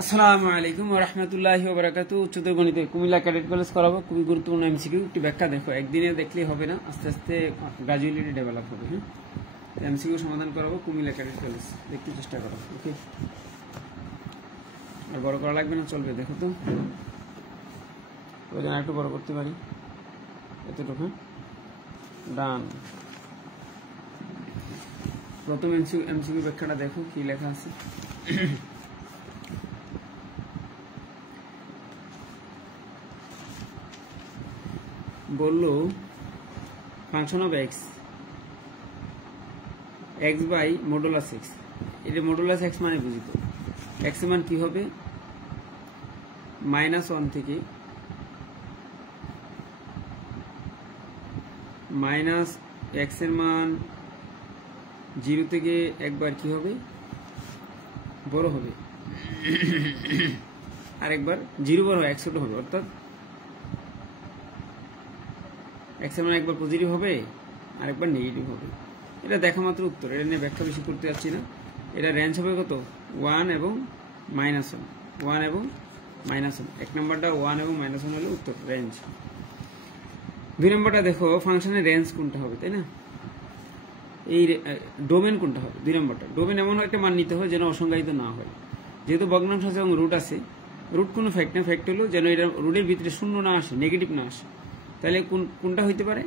আসসালামু আলাইকুম ওয়া রাহমাতুল্লাহি ওয়া বারাকাতুহু। উচ্চতর গণিতে কুমিল্লা ক্যাডেট কলেজ করাবো। খুবই গুরুত্বপূর্ণ এমসিকিউ। একটু ব্যাখ্যা দেখো, একদিনে দেখলেই হবে না, আস্তে আস্তে গ্রাজুয়ালি ডেভেলপ হবে। হ্যাঁ, এমসিকিউ সমাধান করাবো কুমিল্লা ক্যাডেট কলেজ, দেখতে চেষ্টা করো। ওকে, আর বড় করা লাগবে না, চলবে। দেখো তো ওই জন্য একটু বড় করতে পারি, এতটুকু। ডান। প্রথম এমসিকিউ ব্যাখ্যাটা দেখো কি লেখা আছে। বললো function of x x by modulus x. এটা মডুলাস এক্স মানে বুঝিত এক্স এর মান কি হবে, -1 থেকে মাইনাস এক্স এর মান 0 থেকে একবার কি হবে, বড় হবে, আর একবার 0 বড় হয়, 1 ছোট হবে। অর্থাৎ এক্স এর মান একবার পজিটিভ হবে আর একবার নেগেটিভ হবে। এটা দেখা মাত্র উত্তর, এটা নিয়ে ব্যাখ্যা বেশি করতে যাচ্ছি না। এটা রেঞ্জ হবে কত, 1 এবং -1, 1 এবং -1। এক নম্বরটা 1 এবং -1 হলে উত্তর, রেঞ্জ। দুই নম্বরটা দেখো ফাংশনের রেঞ্জ কোনটা হবে, তাই না? এই ডোমেন কোনটা হবে। দুই নম্বরটা ডোমেন এমন একটা মান নিতে হয় যেন অসংজ্ঞায়িত না হয়। যেহেতু ভগ্নাংশ আছে এবং রুট আছে, রুট কোনো ফ্যাক্ট না, ফ্যাক্ট হলো যেন এটা রুটের ভিতরে শূন্য না আসে, নেগেটিভ না আসে। তাহলে কোনটা হইতে পারে,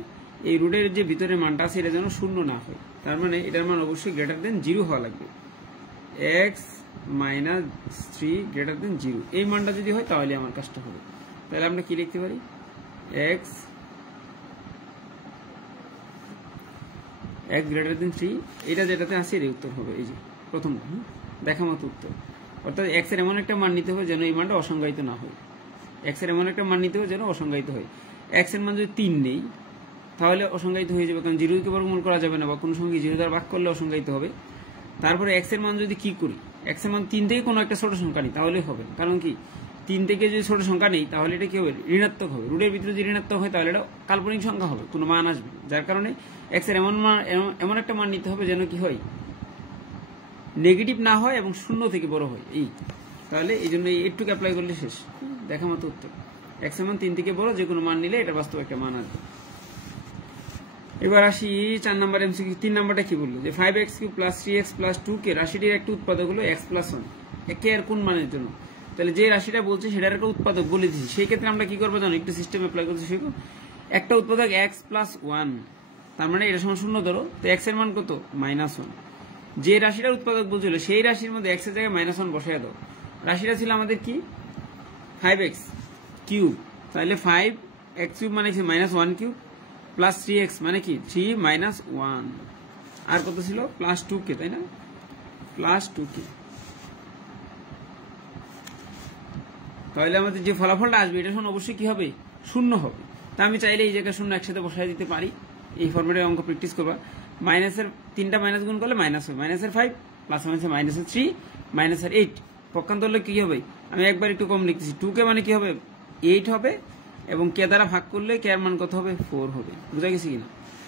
এই রুটের যে ভিতরে মানটা আছে এটা যেন শূন্য না হয়। তার মানে এটার মান অবশ্যই গ্রেটার দেন 0 হওয়া লাগবে। x - 3 গ্রেটার দেন 0, এই মানটা যদি হয় তাহলে আমার কাজটা হবে। তাহলে আমরা কি লিখতে পারি, x গ্রেটার দেন 3, এটা যেটাতে আছে এর উত্তর হবে। এই যে প্রথমটা, দেখা মতো উত্তর। অর্থাৎ x এর এমন একটা মান নিতে হবে যেন এই মানটা অসংজ্ঞায়িত না হয়। x এর এমন একটা মান নিতে হবে যেন অসংজ্ঞায়িত হয়। x এর মান যদি 3 নেই তাহলে অসংজ্ঞায়িত হয়ে যাবে, কারণ 0 কে বর্গমূল করা যাবে না, বা কোনো সঙ্গে 0 দ্বারা ভাগ করলে অসংজ্ঞায়িত হবে। তারপরে x এর মান যদি কি করি, x এর মান 3 থেকে কোনো একটা ছোট সংখ্যা নেই তাহলে হবে না। কারণ কি, 3 থেকে যদি ছোট সংখ্যা নেই তাহলে এটা কি হবে, ঋণাত্মক হবে। রুটের ভিতরে যদি ঋণাত্মক হয় তাহলে এটা কাল্পনিক সংখ্যা হবে, কোনো মান আসবে। যার কারণে x এর এমন একটা মান নিতে হবে যেন কি হয়, নেগেটিভ না হয় এবং 0 থেকে বড় হয়। এই তাহলে এই জন্য একটু অ্যাপ্লাই করলে শেষ, দেখা মতো উত্তর। x এর মান 3 থেকে বড় যে কোনো মান নিলে এটা বাস্তব একটা মান আসবে। এবার আসি 4 নম্বর এমসিকিউ। 3 নম্বরটা কি বললো, যে 5x³ + 3x + 2 কে রাশিটির একটা উৎপাদক হলো x + 1। কে এর কোন মানের জন্য? তাহলে যে রাশিটা বলছে সেটার একটা উৎপাদক বলে দিচ্ছি। সেই ক্ষেত্রে আমরা কি করবো জানো, একটু সিস্টেম অ্যাপ্লাই করতে শিখো। একটা উৎপাদক x + 1, তার মানে এটা সমান 0 ধরো, তো x এর মান কত, -1। যে রাশিটার উৎপাদক বলছিল সেই রাশির মধ্যে x এর জায়গায় -1 বসায় দাও। রাশিটা ছিল আমাদের কি, 5x³ তাহলে 5x³ মানে কি -1³ প্লাস 3x মানে কি 3 - 1, আর কত ছিল, +2k, তাই না, +2k। তাহলে আমাদের যে ফলাফলটা আসবে এটা শোন অবশ্যই কি হবে, 0 হবে। তা আমি চাইলে এই জায়গায় 0 একসাথে বসাই দিতে পারি। এই ফর্মেটে অঙ্ক প্র্যাকটিস করবা। মাইনাসের 3টা মাইনাস গুণ করলে মাইনাস হবে, -5 প্লাস -3 -8। পক্ষান্তর হলে কি হবে, আমি একবার একটু কম লিখতেছি, 2k মানে কি হবে, 8 হবে, এবং কে দ্বারা ভাগ করলে কে এর মান কত হবে, 4 হবে। বুঝা গেছে কিনা?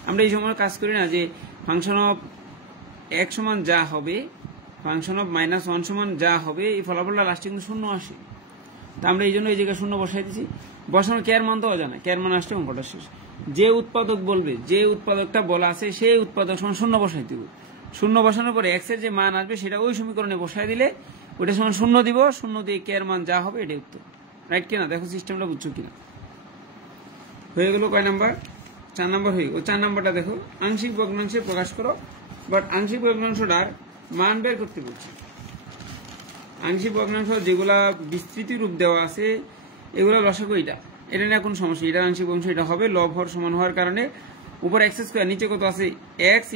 আমরা এই সময় কাজ করি না যে ফাংশন অফ x সমান যা হবে, ফাংশন অফ -1 সমান যা হবে, এই ফলাফলটা লাস্টে কিন্তু 0 আসে। তা আমরা এই জন্য এই জায়গায় 0 বসাই দিচ্ছি। বসানোর কে এর মান তো অজানা, কে এর মান আসছে অঙ্কটা শেষ। যে উৎপাদক বলবে, যে উৎপাদকটা বলা আছে সেই উৎপাদক সমান 0 বসাই দিব। 0 বসানোর পরে x এর যে মান আসবে সেটা ওই সমীকরণে বসাই দিলে ওইটা সমান 0 দিব। 0 দিয়ে কে এর মান যা হবে এটাই উত্তর। রাইট কিনা? দেখো সিস্টেমটা বুঝছো কিনা। হয়ে গেল কয় নাম্বার, 4 নাম্বার হয়ে গেল। 4 নাম্বারটা দেখো, আংশিক ভগ্নাংশে প্রকাশ করো, বাট আংশিক ভগ্নাংশটার মান বের করতে বলছি। আংশিক ভগ্নাংশ যেগুলা বিস্তৃতি রূপ দেওয়া আছে এগুলো লসাগু, এটা নিয়ে কোন সমস্যা, এটা আংশিক ভগ্নাংশ, এটা হবে লব হর সমান হওয়ার কারণে। উপর x², নিচে কত আছে, x *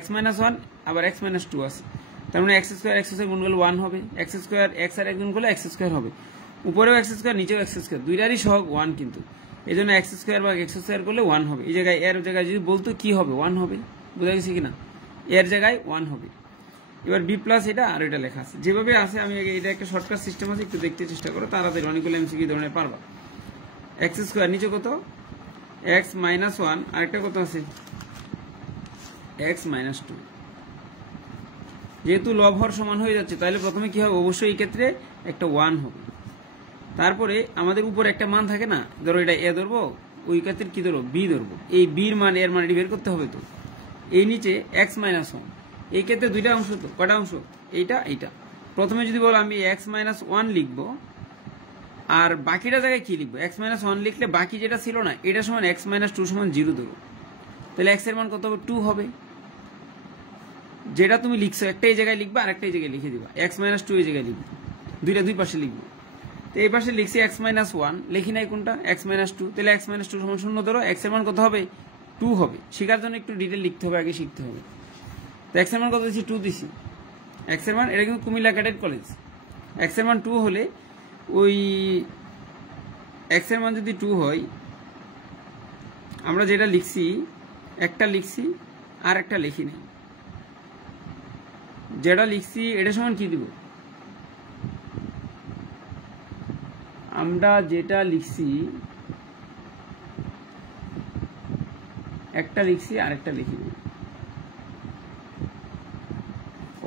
x - 1, আবার x - 2 আছে। তার মানে x² গুণ করলে 1 হবে, x² x আর 1 গুণ করলে x² হবে। উপরেও x², নিচেও x², দুইটারই সহগ 1, কিন্তু এই জন্য x² বা x² করলে 1 হবে। এই জায়গায় এর জায়গায় যদি বলতো কি হবে, 1 হবে। বোঝা গেছে কিনা? এর জায়গায় 1 হবে। এবার b+ এটা আর এটা লেখা আছে যেভাবে আছে। আমি এটা একটা শর্টকাট সিস্টেম আছে, একটু দেখতে চেষ্টা করো, তাড়াতাড়ি অনেকগুলো এমসিকিউ ধরনের পারবা। x² নিচে কত, x - 1, আরেকটা কত আছে, x - 2। যেহেতু লব হর সমান হয়ে যাচ্ছে তাহলে প্রথমে কি হবে, অবশ্যই এই ক্ষেত্রে একটা 1 হবে। তারপরে আমাদের উপরে একটা মান থাকে না, ধরো এটা এ ধরবো, ওই ক্ষেত্রে কি ধরবো, বি ধরবো। এই বির মান এর মান বের করতে হবে। তো এই নিচে x-1, এই ক্ষেত্রে দুইটা অংশ, তো কটা অংশ, এইটা এইটা। প্রথমে যদি বলো আমি x-1 লিখবো, আর বাকিটা জায়গায় কি লিখবো, x-1 লিখলে বাকি যেটা ছিল না এটা সমান x-2 সমান 0 ধরো, তাহলে x এর মান কত হবে, 2 হবে। যেটা তুমি লিখছো একটা এই জায়গায় লিখবা, আর একটা এই জায়গায় লিখে দিবা, x-2 এই জায়গায় লিখবো, দুইটা দুই পাশে লিখবো। তো এই পাশে লিখছি x-1, লিখি নাই কোনটা, x-2, তাহলে x-2 সমান 0 ধরো, x এর মান কত হবে, 2 হবে। শেখার জন্য একটু ডিটেল লিখতে হবে, আগে শিখতে হবে। তো x এর মান কত দিচ্ছি, 2 দিছি। x এর মান, এটা কিন্তু কুমিল্লা ক্যাডেট কলেজ, x এর মান 2 হলে ওই x এর মান যদি 2 হয়, আমরা যেটা লিখছি একটা লিখছি আর একটা লিখি নাই, যেটা লিখছি এটা সমান কি দিব, আমরা যেটা লিখছি একটা লিখছি আর একটা লিখি নাই।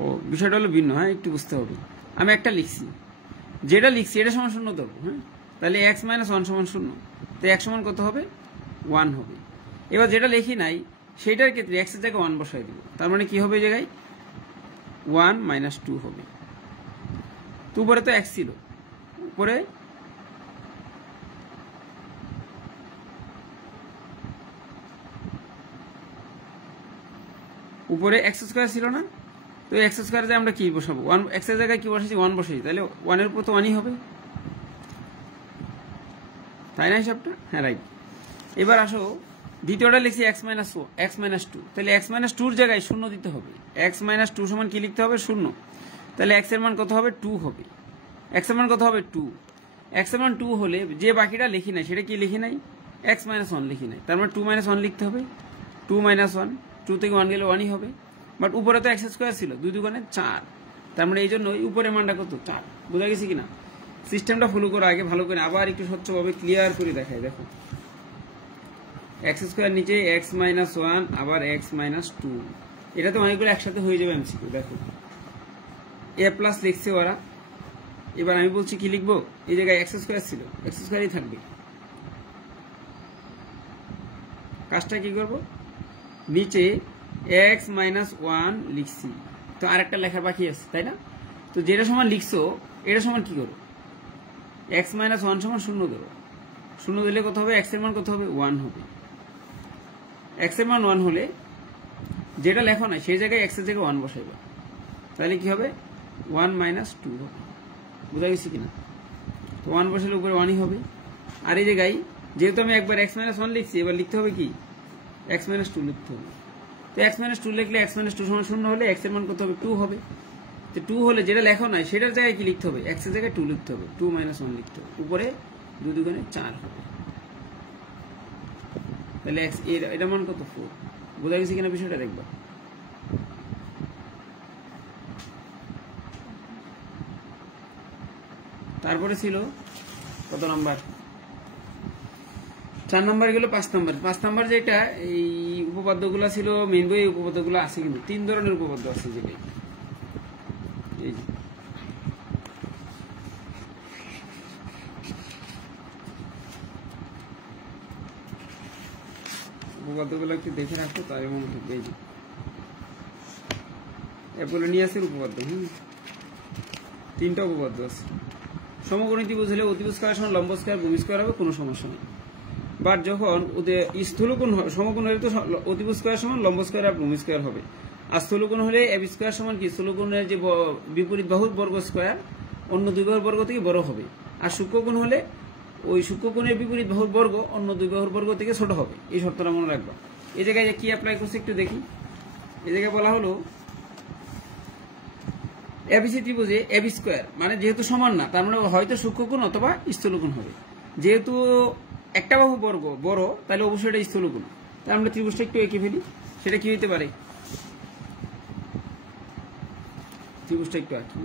ও বিষয়টা হলো ভিন্ন, হ্যাঁ একটু বুঝতে হবে। আমি একটা লিখছি, যেটা লিখছি এটা সমান 0 দেবো, হ্যাঁ, তাহলে x-1 সমান 0, তো x সমান কত হবে, 1 হবে। এবার যেটা লিখি নাই সেইটার ক্ষেত্রে x এর জায়গায় 1 বসাই দিব, তার মানে কি হবে, এই জায়গায় 1 - 2 হবে। তো উপরে তো x ছিল, উপরে x² ছিল না, তো x² আমরা কি বসাবো, 1 x এর জায়গায় কি বসাইছি, 1 বসাইছি, তাহলে 1 এর উপর তো 1ই হবে, তাই না হিসাবটা, হ্যাঁ রাইট। এবার আসো দ্বিতীয়টা লিখছি x-2, তাহলে x-2 এর জায়গায় 0 দিতে হবে, x-2 সমান কি লিখতে হবে, 0, তাহলে x এর মান কত হবে, 2 হবে। x এর মান কত হবে, 2, x এর মান 2 হলে যে বাকিটা লিখি নাই সেটা কি লিখি নাই, x-1 লিখি নাই, তার মানে 2 - 1 লিখতে হবে, 2 - 1, 2 থেকে 1 গেলে 1ই হবে। বাট উপরে তো x² ছিল, 2 দুগুণে 4, তার মানে এই জন্য উপরের মানটা কত, 4। বোঝা গেছে কিনা, সিস্টেমটা ফলো করা আগে ভালো করে, আবার একটু স্বচ্ছভাবে ক্লিয়ার করে দেখায়। দেখো x² নিচে x-1 আবার x-2, এটা তো অনেকগুলো একসাথে হয়ে যাবে এমসিকিউ। দেখো a প্লাস লিখছে ওরা, এবার আমি বলছি কি লিখবো, এই জায়গায় x² ছিল, x²ই থাকবে। কাজটা কি করব, নিচে x-1 লিখছি, তো আরেকটা লেখার বাকি আছে তাই না, তো যেটা সমান লিখছো এটা সমান কি করো, x-1 সমান 0 দেবো, 0 দিলে কত হবে, x এর মান কত হবে, 1 হবে। x এর মান 1 হলে যেটা লেখো না সেই জায়গায় x এর জায়গায় 1 বসাইবে, তাহলে কি হবে, 1 - 2 হবে। বোঝা গেছে কিনা, তো 1 বসালে উপরে 1ই হবে। আর এই জায়গায় যেহেতু আমি একবার x-1 লিখছি, এবার লিখতে হবে কি, x-2 লিখতে হবে। তো x-2 লিখলে x-2 সমান 0 হলে x এর মান কত হবে, 2 হবে। তো 2 হলে যেটা লেখো না সেটার জায়গায় কি লিখতে হবে, x এর জায়গায় 2 লিখতে হবে, 2 - 1 লিখতে হবে, উপরে 2 দুগুণে 4 হবে, তাহলে x এর মান কত, 4। বোঝা গেছে কিনা বিষয়টা, দেখবা। তারপরে ছিল কত নাম্বার, 4 নাম্বার গেল, 5 নাম্বার যেটা এই উপপাদ্যগুলো ছিল মেইন বই, উপপাদ্যগুলো আছে কিন্তু 3 ধরনের উপপাদ্য আছে, যেটা এই উপপাদ্যগুলো একটু দেখে রাখো, তাই মনে থাকবে। এই যে অ্যাপোলোনিয়াসের উপপাদ্য, 3টা উপপাদ্য আছে। সমকোণীতি বুঝলে অতিভুজ স্কয়ার সমান লম্ব স্কয়ার ভূমি স্কয়ার হবে, কোনো সমস্যা নেই। বাট যখন স্থূলকোণ সমকোণ হলে তো অতিভুজ স্কয়ার সমান লম্ব স্কয়ার আর ভূমি স্কয়ার হবে, আর স্থূলকোণ হলে এবি স্কয়ার সমান কি, স্থূলকোণের যে বিপরীত বাহুর বর্গ স্কয়ার অন্য দুই বাহুর বর্গ থেকে বড় হবে, আর সূক্ষ্মকোণ হলে ওই সূক্ষ্মকোণের বিপরীত বাহুর বর্গ অন্য দুই বাহুর বর্গ থেকে ছোট হবে। এই শর্তটা মনে রাখবা। এই জায়গায় কি অ্যাপ্লাই করছে একটু দেখি। এই জায়গায় বলা হলো এবিসি ত্রিভুজে এবি স্কয়ার মানে যেহেতু সমান না, তার মানে হয়তো সূক্ষ্মকোণ অথবা স্থূলকোণ হবে। যেহেতু একটা বাহু বর্গ বড়, তাহলে অবশ্যই এটা স্থূলকোণ। তাহলে আমরা ত্রিভুজটা একটু এঁকে ফেলি, সেটা কি হইতে পারে, ত্রিভুজটা একটু আঁকি।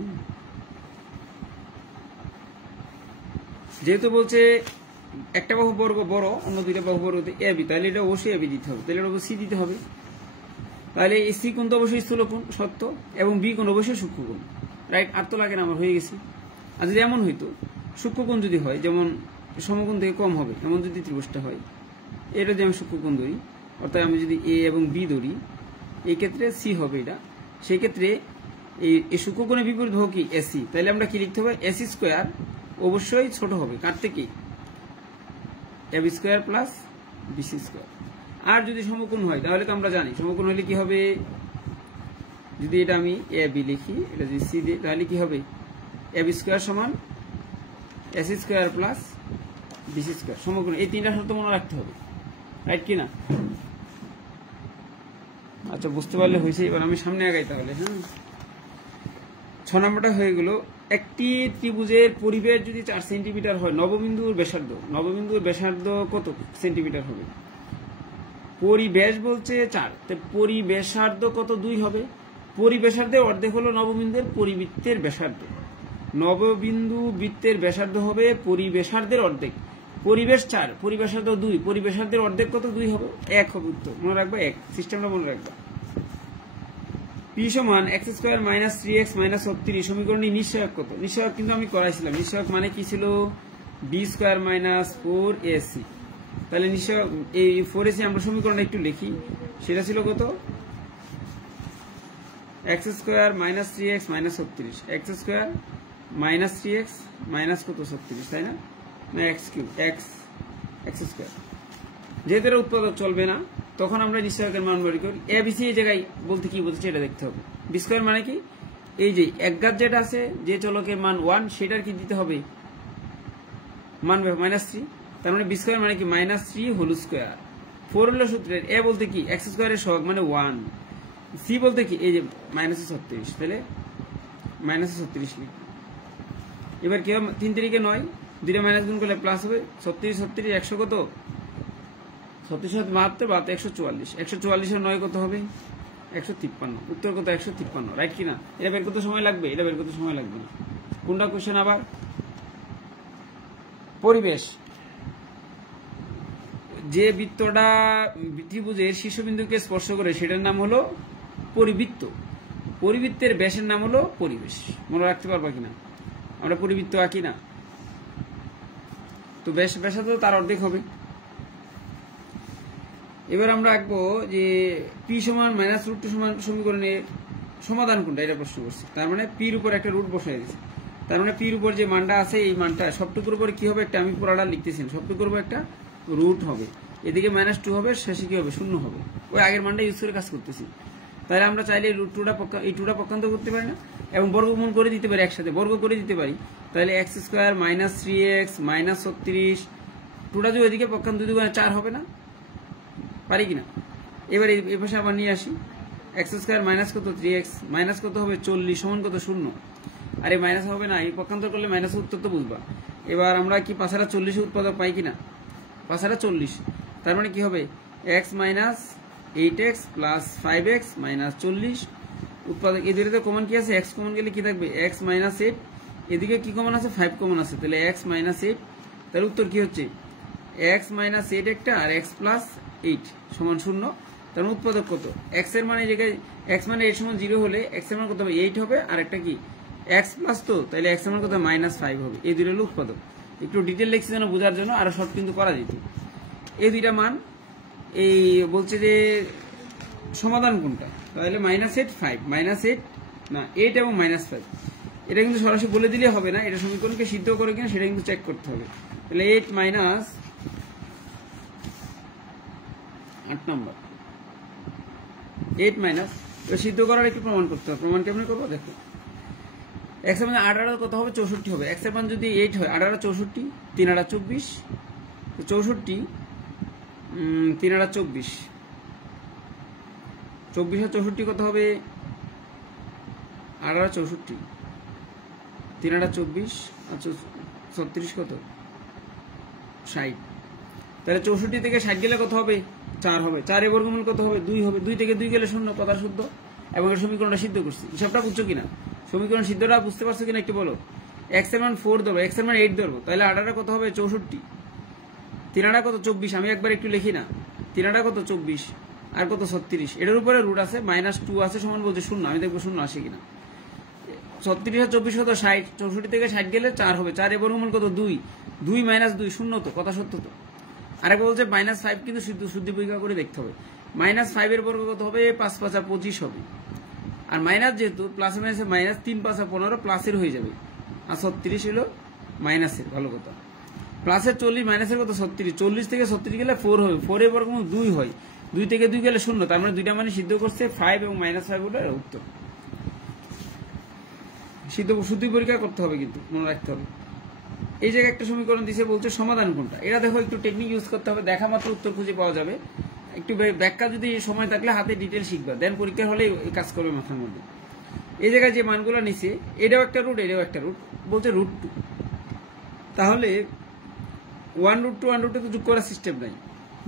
যেহেতু বলছে একটা বাহু বর্গ বড়, অন্য দুইটা বাহু বর্গ এবি, তাহলে এটা অবশ্যই এবি দিতে হবে, তাহলে এটা সি দিতে হবে। তাহলে এই সি কোণ তো অবশ্যই স্থূল কোণ সত্য, এবং বি কোণ অবশ্যই সূক্ষ্ম কোণ, রাইট? আর তো লাগে না, আমার হয়ে গেছে। আর যদি এমন হইতো সূক্ষ্ম কোণ যদি হয়, যেমন সমকোণ থেকে কম হবে এমন যদি ত্রিভুজটা হয়, এটা যদি আমি সূক্ষ্ম কোণ ধরি, অর্থাৎ আমি যদি এ এবং বি ধরি, এই ক্ষেত্রে সি হবে এটা, সেই ক্ষেত্রে এই সূক্ষ্ম কোণের বিপরীত হোক কি এসি, তাহলে আমরা কি লিখতে হবে? এসি স্কোয়ার অবশ্যই ছোট হবে কার থেকে? AB square plus BC square. আর যদি সমকোণ হয় তাহলে তো আমরা জানি সমকোণ হলে কি হবে, যদি এটা আমি এ বি লিখি, এটা যদি সি দিই, তাহলে কি হবে? এবি স্কোয়ার সমান AC square plus BC square. সমকোণ, এই তিনটা শর্ত মনে রাখতে হবে, রাইট কিনা? আচ্ছা, বুঝতে পারলে হয়েছে। এবার আমি সামনে আগাই তাহলে। হ্যাঁ, 6 নম্বরটা হয়ে গেল। একটি ত্রিভুজের পরিবেশ যদি 4 সেন্টিমিটার হয়, নববিন্দুর ব্যাসার্ধ কত সেন্টিমিটার হবে? পরিবেশ বলছে 4, তো পরিবেশার্ধ কত? 2 হবে। পরিবেশার্ধের অর্ধেক হলো নববিন্দুর পরিবৃত্তের ব্যাসার্ধ। নববিন্দু বৃত্তের ব্যাসার্ধ হবে পরিবেশার্ধের অর্ধেক। পরিবেশ 4, পরিবেশার্ধ 2, পরিবেশার্ধের অর্ধেক কত? 2 হবে। 1 হবে উত্তর, মনে রাখবা 1। সিস্টেমটা মনে রাখবা। পি সমান x square minus 3x minus 36 সমীকরণের নিঃসহায়ক কত? নিঃসহায়ক কিন্তু আমি করাইছিলাম। নিঃসহায়ক মানে কি ছিল? B square minus 4ac। তাহলে নিঃসহায়ক এই 4ac আমরা সমীকরণটা একটু লিখি। সেটা ছিল কত? X square minus 3x minus 36, x square minus 3x minus কত? 36, তাই না? না, এক্স কিউব, এক্স স্কোয়ার। যেহেতু এটা উৎপাদক চলবে না, তখন আমরা নিঃসহায়কের মান বের করি। এ বি সি এই জায়গায় বলতে কি বলছে এটা দেখতে হবে। বি স্কোয়ার মানে কি? এই যে একঘাত যেটা আছে, যে চলকের মান 1, সেটার কি দিতে হবে? মান -3। তার মানে বি স্কোয়ার মানে কি? -3 হোল স্কোয়ার। 4 হলো সূত্রের। এ বলতে কি? এক্স স্কোয়ারের সহগ মানে 1। সি বলতে কি? এই যে -36, তাহলে -36 লিখি। এবার কি হবে? 3 3 9, 2 মাইনাস গুণ করলে প্লাস হবে। 36 36 100 কত? 36 72 72 144। 144 এর 9 কত হবে? 153। উত্তর কত? 153, রাইট কিনা? এটা বের করতে সময় লাগবে? এটা বের করতে সময় লাগবে না। কোনটা কোশ্চেন আবার? পরিবেশ। যে বৃত্তটা ত্রিভুজের শীর্ষবিন্দুকে স্পর্শ করে সেটার নাম হলো পরিবৃত্ত। পরিবৃত্তের ব্যাসের নাম হলো পরিবেশ। মনে রাখতে পারবা কিনা? আমরা পরিবৃত্ত আঁকি না, তো ব্যাসার্ধ তার অর্ধেক হবে। এবার আমরা আঁকবো যে পি সমান -√2 সমান সমীকরণের সমাধান কোনটা, এটা প্রশ্ন করছি। তার মানে পির উপর একটা রুট বসাই দিয়েছি। তার মানে পির উপর যে মানটা আছে, এই মানটা সবটুকুর উপরে কি হবে? একটা, আমি পুরাটা লিখতেছি, সবটুকুর উপর একটা রুট হবে। এদিকে -2 হবে, শেষে কি হবে? 0 হবে। ওই আগের মানটা ইউজ করে কাজ করতেছি। তাহলে আমরা চাইলে এই টুটা পক্ষান্তর করতে পারি না, এবং বর্গমূল করে দিতে পারি, একসাথে বর্গ করে দিতে পারি। তাহলে x square minus 3x minus 36, টুটা যদি ওইদিকে পক্ষান্তর 2 × 4 হবে না? পারি কিনা? এবার এই পাশে আবার নিয়ে আসি। এক্স স্কোয়ার মাইনাস কত? 3x মাইনাস কত হবে? 40 সমান কত? 0। আরে মাইনাস হবে না, এই পক্ষান্তর করলে মাইনাস উত্তর তো বুঝবা। এবার আমরা কি 5 × 40 উৎপাদক পাই কিনা? 5 × 40, তার মানে কি হবে? x minus 8x plus 5x minus 40 উৎপাদক। এই দুটোতে কমন কি আছে? x কমন গেলে কি থাকবে? x minus 8। এদিকে কি কমন আছে? 5 কমন আছে, তাহলে x মাইনাস 8। তাহলে উত্তর কি হচ্ছে? x মাইনাস 8 একটা, আর x প্লাস 8 সমান 0। তার মানে উৎপাদক কত? x এর মানে জায়গায় x মানে 8 সমান 0 হলে x এর মান কত হবে? 8 হবে, আর একটা কি x প্লাস, তো তাহলে x এর মান কত? -5 হবে। এই দুটো হলো উৎপাদক। একটু ডিটেল লিখছি যেন বোঝার জন্য, আরো শর্ট কিন্তু করা যেত। এই দুইটা মান এই বলছে যে সমাধান কোনটা, তাহলে -8 5 -8 না 8 এবং -5। এটা কিন্তু সরাসরি বলে দিলে হবে না, এটা সমীকরণকে সিদ্ধ করে কিনা সেটা কিন্তু চেক করতে হবে। তাহলে 8 মাইনাস 8 নম্বর 8 মাইনাস, সিদ্ধ করার একটু প্রমাণ করতে হবে। প্রমাণ কেমন করবো দেখো। x এর মানে 8 কত হবে? 64 হবে। x এর মান যদি 8 হয়, 8 64, 3 8 24, 64 3 8 24, 24 আর 64 কত হবে? 8 8 64, 3 8 24 আর 36 কত? 60। তাহলে 64 থেকে 60 গেলে কত হবে? 4 হবে। 4 এর বর্গমূল কত হবে? 2 হবে। 2 থেকে 2 গেলে 0, কথা শুদ্ধ। এবং এর সমীকরণটা সিদ্ধ করছি। হিসাবটা বুঝছো কিনা? সমীকরণ সিদ্ধটা বুঝতে পারছো কিনা একটু বলো। x এর মান 4 ধরবো, x এর মান 8 ধরবো, তাহলে 8 কত হবে? 64। 3 8 কত? 24। আমি একবার একটু লিখি না, 3 8 কত? 24, আর কত 36, এটার উপরে রুট আছে, -2 আছে সমান বলছে 0, আমি দেখবো 0 আসে কিনা। 36 আর 24 কত 60, 64 থেকে 60 গেলে 4 হবে, 4 এর বর্গমূল কত 2, 2 - 2 0 তো, কথা সত্য তো। আরেকবার বলছে -5 কিন্তু শুদ্ধি পরীক্ষা করে দেখতে হবে। -5 এর বর্গ কত হবে, 5 × 5 = 25 হবে। আর মাইনাস যেহেতু প্লাসে মাইনাসে মাইনাস, 3 × 5 = 15 প্লাসের হয়ে যাবে, আর 36 হলো মাইনাসের, ভালো কথা। প্লাসের 40 মাইনাসের কত 36, 40 থেকে 36 গেলে 4 হবে, 4 এর বর্গমূল 2 হয়, 2 থেকে 2 গেলে 0, তার মানে দুইটা মানে সিদ্ধ করছে 5 এবং -5 ওটার উত্তর। শুদ্ধি পরীক্ষা করতে হবে কিন্তু মনে রাখতে হবে। এই জায়গায় একটা সমীকরণ দিছে, বলছে সমাধান কোনটা। এটা দেখো একটু টেকনিক ইউজ করতে হবে, দেখা মাত্র উত্তর খুঁজে পাওয়া যাবে। একটু ব্যাখ্যা যদি সময় থাকলে হাতে ডিটেল শিখবা, দেন পরীক্ষার হলে কাজ করবে মাথার মধ্যে। এই জায়গায় যে মানগুলো নিছে, এটাও একটা রুট, এটাও একটা রুট, বলছে √2। তাহলে 1√2 1√2 তো যোগ করার সিস্টেম নাই।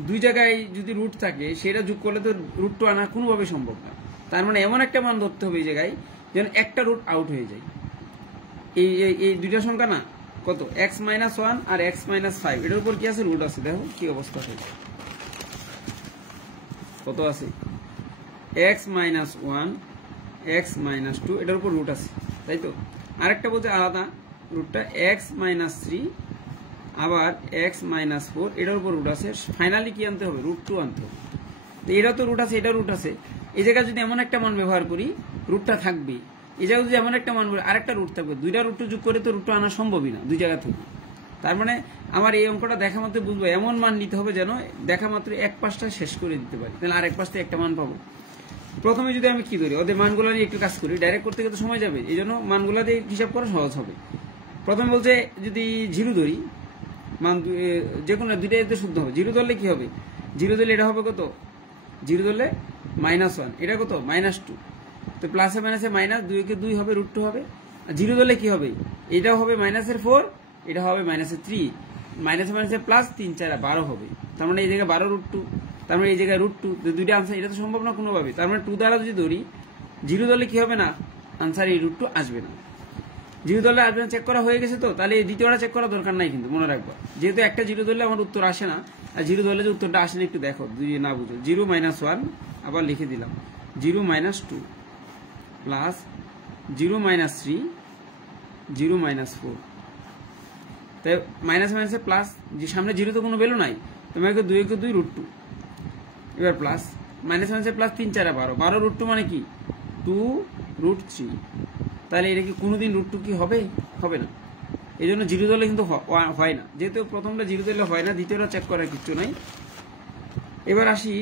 দুই জায়গায় যদি রুট থাকে সেটা যোগ করলে তো √2 আনা কোনোভাবে সম্ভব না। তার মানে এমন একটা মান ধরতে হবে এই জায়গায় যেন একটা রুট আউট হয়ে যায়। এই দুইটা সংখ্যা না কত, x - 1 আর x - 5, এটার উপর কি আছে, রুট আছে। দেখো কি অবস্থা হয়েছে, কত আছে, x - 1 x - 2, এটার উপর রুট আছে, তাই তো। আরেকটা বলতে আলাদা রুটটা x - 3 আবার x - 4, এটার উপর রুট আছে। ফাইনালি কি আনতে হবে, √2 আনতে হবে। তো এটা তো রুট আছে, এটা রুট আছে। এই জায়গায় যদি এমন একটা মান ব্যবহার করি, রুটটা থাকবে। এই জায়গায় যদি এমন একটা মান আরেকটা রুট থাকবে, দুইটা √2 যোগ করে তো √2 আনা সম্ভবই না দুই জায়গা থেকে। তার মানে আমার এই অঙ্কটা দেখা মাত্র বুঝবো এমন মান নিতে হবে যেন দেখা মাত্র এক পাশটা শেষ করে দিতে পারি, তাহলে আর এক পাশ থেকে একটা মান পাবো। প্রথমে যদি আমি কি ধরি, ওদের মানগুলো নিয়ে একটু কাজ করি, ডাইরেক্ট করতে গেলে সময় যাবে, এই জন্য মানগুলো দিয়ে হিসাব করা সহজ হবে। প্রথমে বলছে যদি 0 ধরি, মান যে কোনো দুইটাই শুদ্ধ হবে। 0 ধরলে কি হবে, 0 ধরলে এটা হবে কত, 0 ধরলে -1, এটা কত -2, তো প্লাসে মাইনাসে মাইনাস, 2 কে 2 হবে, √2 হবে। আর 0 ধরলে কি হবে, এটাও হবে -4, এটা হবে -3, মাইনাসে মাইনাসে প্লাস, 3 4 12 হবে। তার মানে এই জায়গায় 12 √2, তার মানে এই জায়গায় √2, দুইটা আনসার, এটা তো সম্ভব না কোনোভাবে। তার মানে 2 দ্বারা যদি ধরি, 0 ধরলে কি হবে না, আনসার এই √2 আসবে না। 0 ধরলে আসবে না, চেক করা হয়ে গেছে তো, তাহলে এই দ্বিতীয়টা চেক করার দরকার নাই কিন্তু, মনে রাখবো। যেহেতু একটা 0 ধরলে আমার উত্তর আসে না, আর 0 ধরলে যে উত্তরটা আসে না একটু দেখো, যদি না বুঝো। 0 - 1 আবার লিখে দিলাম, 0 - 2 প্লাস 0 - 3 0 - 4, তাই মাইনাস মাইনাসে প্লাস, যে সামনে 0 তো কোনো ভ্যালু নাই, তোমাকে 2 কে 2 √2, এবার প্লাস মাইনাস মাইনাসে প্লাস, 3 4 12, 12 √2 মানে কি 2 √3। তাহলে এটা কি কোনোদিন √2 কি হবে, হবে না। এই জন্য 0 ধরলে কিন্তু হয় না, যেহেতু প্রথমটা 0 ধরলে হয় না, দ্বিতীয়টা চেক করার কিছু নাই। এবার আসি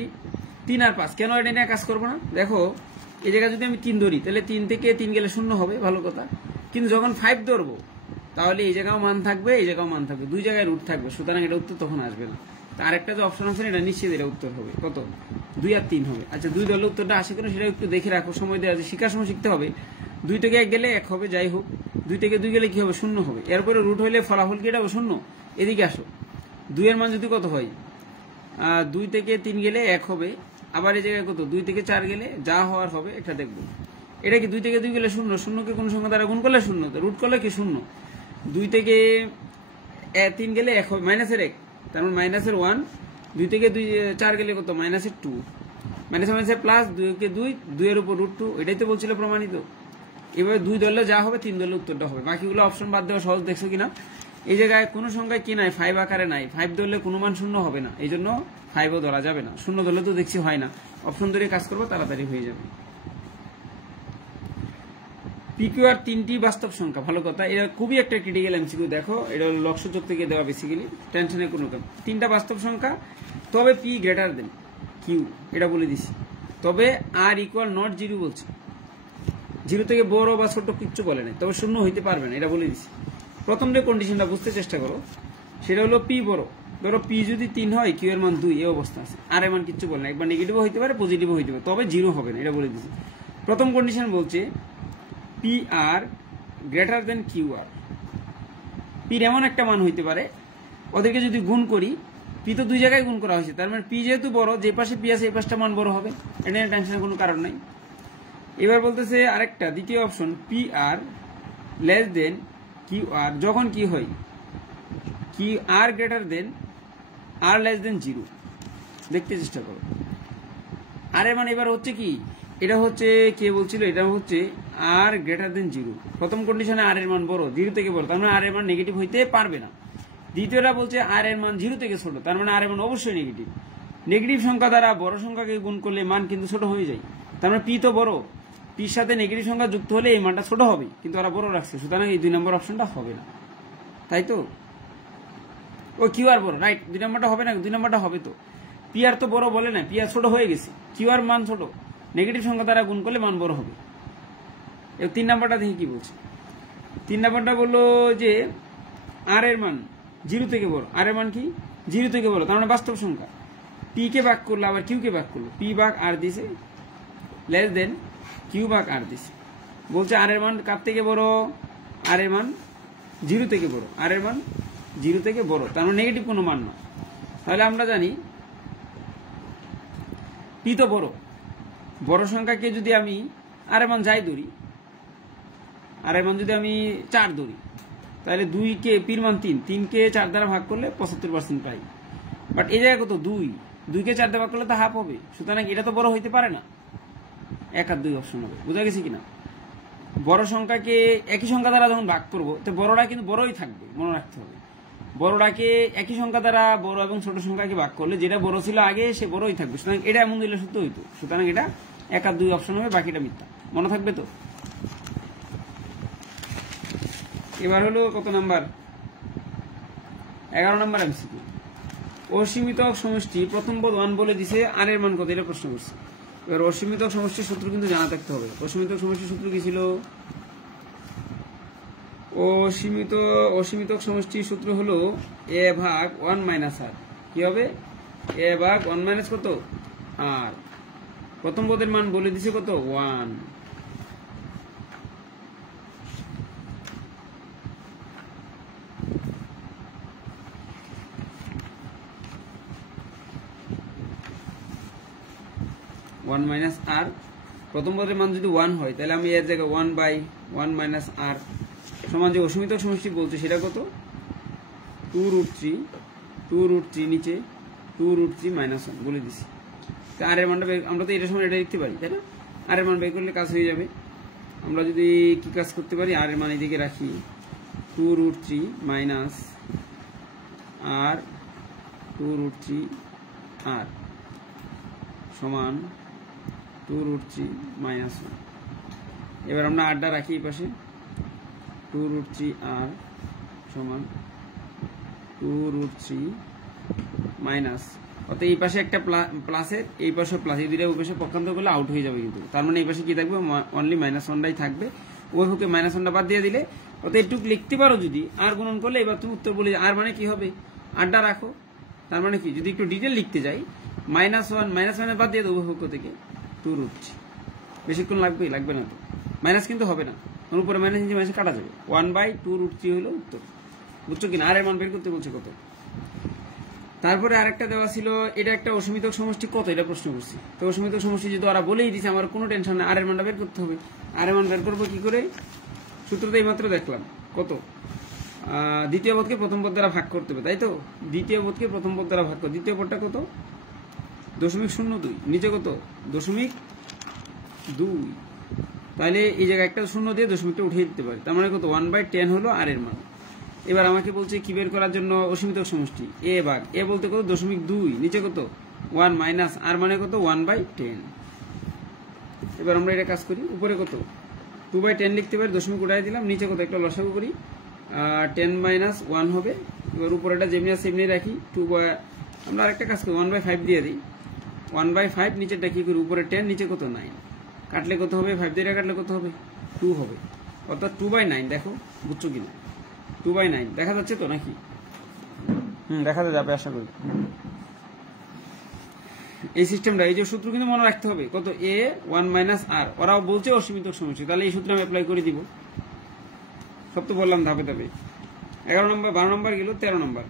3 আর 5, কেন এটা নিয়ে কাজ করবো না, দেখো এই জায়গায় যদি আমি 3 ধরি, তাহলে 3 থেকে 3 গেলে 0 হবে, ভালো কথা। কিন্তু যখন 5 ধরবো, তাহলে এই জায়গাও মান থাকবে, এই জায়গাও মান থাকবে, দুই জায়গায় রুট থাকবে, সুতরাং এটা উত্তর তখন আসবে না। আরেকটা যে অপশন আছে এটা নিশ্চিত এটা উত্তর হবে কত, 2 আর 3 হবে। আচ্ছা 2 ধরলে উত্তরটা আসে কিনা সেটা একটু দেখে রাখো, সময় দেওয়া আছে, শিকার সময় শিখতে হবে। 2 থেকে 1 গেলে 1 হবে, যাই হোক 2 থেকে 2 গেলে কি হবে, 0 হবে। এরপরে রুট হইলে ফলাফল কি এটা হবে 0। এদিকে আসো, 2 এর মান যদি কত হয়, 2 থেকে 3 গেলে 1 হবে, আবার এই জায়গায় কত, 2 থেকে 4 গেলে যা হওয়ার হবে এটা দেখবো। এটা কি 2 থেকে 2 গেলে 0, 0কে কোন সংখ্যা দ্বারা গুণ করলে 0, রুট করলে কি 0। 2 থেকে 3 গেলে 1 হবে, -1, তার মানে -1। 2 থেকে 4 গেলে কত, -2, মাইনাসে মাইনাসে প্লাস, 2 কে 2, 2 এর উপর √2, এটাই তো বলছিল প্রমাণিত। এভাবে 2 ধরলে যা হবে, 3 ধরলে উত্তরটা হবে। বাকিগুলো অপশন বাদ দেওয়া সহজ, দেখছো কিনা। এই জায়গায় কোনো সংখ্যায় কি নাই, 5 আকারে নাই, 5 ধরলে কোনো মান 0 হবে না, এই জন্য 5ও ধরা যাবে না। 0 ধরলে তো দেখছি হয় না, অপশন ধরে কাজ করবো, তাড়াতাড়ি হয়ে যাবে। PQR 3টি বাস্তব সংখ্যা, ভালো কথা, এটা খুবই একটা ক্রিটিক্যাল এমসিকিউ। দেখো এটা হলো লক্ষ্যযোগ থেকে দেওয়া, বেসিক্যালি টেনশনের কোনো কারণ। 3টা বাস্তব সংখ্যা, তবে P গ্রেটার দেন Q, এটা বলে দিছি। তবে R = 0 বলছে, 0 থেকে বড় বা ছোট কিচ্ছু বলে নাই, তবে 0 হইতে পারবে না, এটা বলে দিছি। প্রথম যে কন্ডিশনটা বুঝতে চেষ্টা করো, সেটা হলো P বড়। ধরো P যদি 3 হয়, Q এর মান 2, এই অবস্থা আছে। R এর মান কিচ্ছু বলে না, একবার নেগেটিভও হইতে পারে, পজিটিভও হইতে পারে, তবে 0 হবে না, এটা বলে দিছি। প্রথম কন্ডিশন বলছে PR > QR। P এমন একটা মান হইতে পারে, ওদেরকে যদি গুণ করি, P তো দুই জায়গায় গুণ করা হয়েছে, তার মানে P যেহেতু বড়, যে পাশে P আছে এই পাশটা মান বড় হবে, এটা নিয়ে টেনশনের কোনো কারণ নাই। এবার বলতেছে আরেকটা, দ্বিতীয় অপশন, PR < QR, যখন কি হয়, QR < R < 0। দেখতে চেষ্টা করো, আর এর মান এবার হচ্ছে কি, এটা হচ্ছে কে বলছিল, এটা হচ্ছে আর গ্রেটার দেন 0। প্রথম কন্ডিশনে আর এর মান বড়, 0 থেকে বড়, তার মানে আর এর মান নেগেটিভ হইতে পারবে না। দ্বিতীয়টা বলছে আর এর মান 0 থেকে ছোট, তার মানে আর এর মান অবশ্যই নেগেটিভ। নেগেটিভ সংখ্যা দ্বারা বড় সংখ্যাকে গুণ করলে মান কিন্তু ছোট হয়ে যায়, তার মানে পি তো বড়, পির সাথে নেগেটিভ সংখ্যা যুক্ত হলে এই মানটা ছোট হবে, কিন্তু ওরা বড় রাখছে, সুতরাং এই 2 নম্বর অপশনটা হবে না, তাই তো? ও কিউ আর বড়, রাইট, 2 নম্বরটা হবে না, 2 নম্বরটা হবে তো। পি আর তো বড় বলে না, পি আর ছোট হয়ে গেছে, কিউ আর মান ছোট, নেগেটিভ সংখ্যা দ্বারা গুণ করলে মান বড় হবে। এবার 3 নম্বরটা দেখি কি বলছে। 3 নম্বরটা বললো যে আর এর মান 0 থেকে বড়, আর এর মান কি 0 থেকে বড়, তার মানে বাস্তব সংখ্যা। পি কে ভাগ করলো আবার কিউ কে ভাগ করলো, পি ভাগ আর দিছে লেস দেন কিউ ভাগ আর দিছে। বলছে আর এর মান কার থেকে বড়, আর এর মান 0 থেকে বড়, আর এর মান 0 থেকে বড়, তার মানে নেগেটিভ কোনো মান না। তাহলে আমরা জানি পি তো বড়, বড় সংখ্যাকে যদি আমি আর এর মান যাই ধরি, আর এর মান যদি আমি 4 ধরি, তাহলে 2 কে পির মান 3, 3 কে 4 দ্বারা ভাগ করলে 75% পাই। বাট এই জায়গায় কত 2 কে 4 দ্বারা ভাগ করলে তো হাফ হবে, সুতরাং এটা তো বড় হইতে পারে না, 1 আর 2 অপশন হবে। বুঝা গেছে কিনা? বড় সংখ্যাকে একই সংখ্যা দ্বারা যখন ভাগ করবো, তো বড়টা কিন্তু বড়ই থাকবে, মনে রাখতে হবে। বড়টাকে একই সংখ্যা দ্বারা বড় এবং ছোট সংখ্যাকে ভাগ করলে যেটা বড় ছিল আগে সে বড়ই থাকবে, সুতরাং এটা এমন দিলে সত্য হইতো, সুতরাং এটা 1 আর 2 অপশন হবে, বাকিটা মিথ্যা। মনে থাকবে তো? এবার হলো কত নাম্বার, 11 নাম্বার এমসিকিউ। অসীমিত সমষ্টি প্রথম পদ 1 বলে দিছে, আর এর মান কত এটা প্রশ্ন করছে। এবার অসীমিত সমষ্টির সূত্র কিন্তু জানা থাকতে হবে। অসীমিত সমষ্টির সূত্র কি ছিল? অসীমিত সমষ্টির সূত্র হলো a ভাগ 1 মাইনাস আর। কি হবে? a ভাগ 1 মাইনাস কত আর। প্রথম পদের মান বলে দিছে কত 1। মাইনাস আর, প্রথম পদের মান যদি 1 হয় তাহলে আমি এর জায়গায় 1/1 মাইনাস আর সমান যে অসীমিত সমষ্টি বলছে সেটা কত 2√3 নিচে 2√3 মাইনাস 1 বলে দিছি। তো আর এর মানটা আমরা তো এটা সময় এটা লিখতে পারি, তাই না? আর এর মান বের করলে কাজ হয়ে যাবে। আমরা যদি কি কাজ করতে পারি, আর এর মান এদিকে রাখি 2√3 মাইনাস আর 2√3 আর সমান 2√3 মাইনাস 1। এবার আমরা আরটা রাখি এই পাশে, 2√3 আর সমান 2√3 মাইনাস, অর্থাৎ এই পাশে একটা প্লাসের, এই পাশে প্লাস, এই দুইটা ওই পাশে পক্ষান্তর করলে আউট হয়ে যাবে কিন্তু, তার মানে এই পাশে কি থাকবে অনলি -1টাই থাকবে। ওই পক্ষে -1টা বাদ দিয়ে দিলে, অর্থাৎ একটু লিখতে পারো যদি আর গুণন করলে, এবার তুমি উত্তর বলে আর মানে কি হবে, আরটা রাখো, তার মানে কি যদি একটু ডিটেল লিখতে যাই -1 বাদ দিয়ে দেবো পক্ষ থেকে 2√3, বেশিক্ষণ লাগবে না তো, মাইনাস কিন্তু হবে না, উপরে মাইনাস নিচে মাইনাস কাটা যাবে, 1/2√3 হলো উত্তর। বুঝছো কিনা? আর এর মান বের করতে বলছে কত। তারপরে আরেকটা দেওয়া ছিল, এটা একটা অসীমিত সমষ্টি কত এটা প্রশ্ন করছি। তো অসীমিত সমষ্টি যদি ওরা বলেই দিছে, আমার কোনো টেনশন নেই, আর এর মানটা বের করতে হবে। আর এর মান বের করবো কি করে? সূত্রটা এই মাত্র দেখলাম, কত দ্বিতীয় পদকে প্রথম পদ দ্বারা ভাগ করতে হবে, তাই তো? দ্বিতীয় পদকে প্রথম পদ দ্বারা ভাগ করো, দ্বিতীয় পদটা কত 0.02, নিচে কত 0.2, তাহলে এই জায়গায় একটা 0 দিয়ে দশমিকটা উঠিয়ে দিতে পারি, তার মানে কত 1/10 হলো আর এর মান। এবার আমাকে বলছে কি বের করার জন্য অসীমিত সমষ্টি, এ ভাগ এ বলতে কত 0.2, নিচে কত 1 মাইনাস আর মানে কত 1/10। এবার আমরা এটা কাজ করি, উপরে কত 2/10 লিখতে পারি, দশমিক উঠাই দিলাম, নিচে কত একটা লসাগু করি, 10 - 1 হবে। এবার উপরেটা যেমনি আছে এমনি রাখি, আমরা আরেকটা কাজ করি, 1/5 দিয়ে দিই, 1/5, নিচেরটা কি করি উপরে 10, নিচে কত 9, কাটলে কত হবে 5 দিয়ে কাটলে কত হবে 2 হবে, অর্থাৎ 2/9। দেখো বুঝছো কিনা, 2/9 দেখা যাচ্ছে তো নাকি? দেখা যাবে আশা করি। এই সিস্টেমটা, এই যে সূত্র কিন্তু মনে রাখতে হবে, কত a 1 মাইনাস আর, ওরাও বলছে অসীমিত সমষ্টি, তাহলে এই সূত্র আমি অ্যাপ্লাই করে দিব। সব তো বললাম ধাপে ধাপে। 11 নম্বর, 12 নম্বর গেল, 13 নম্বর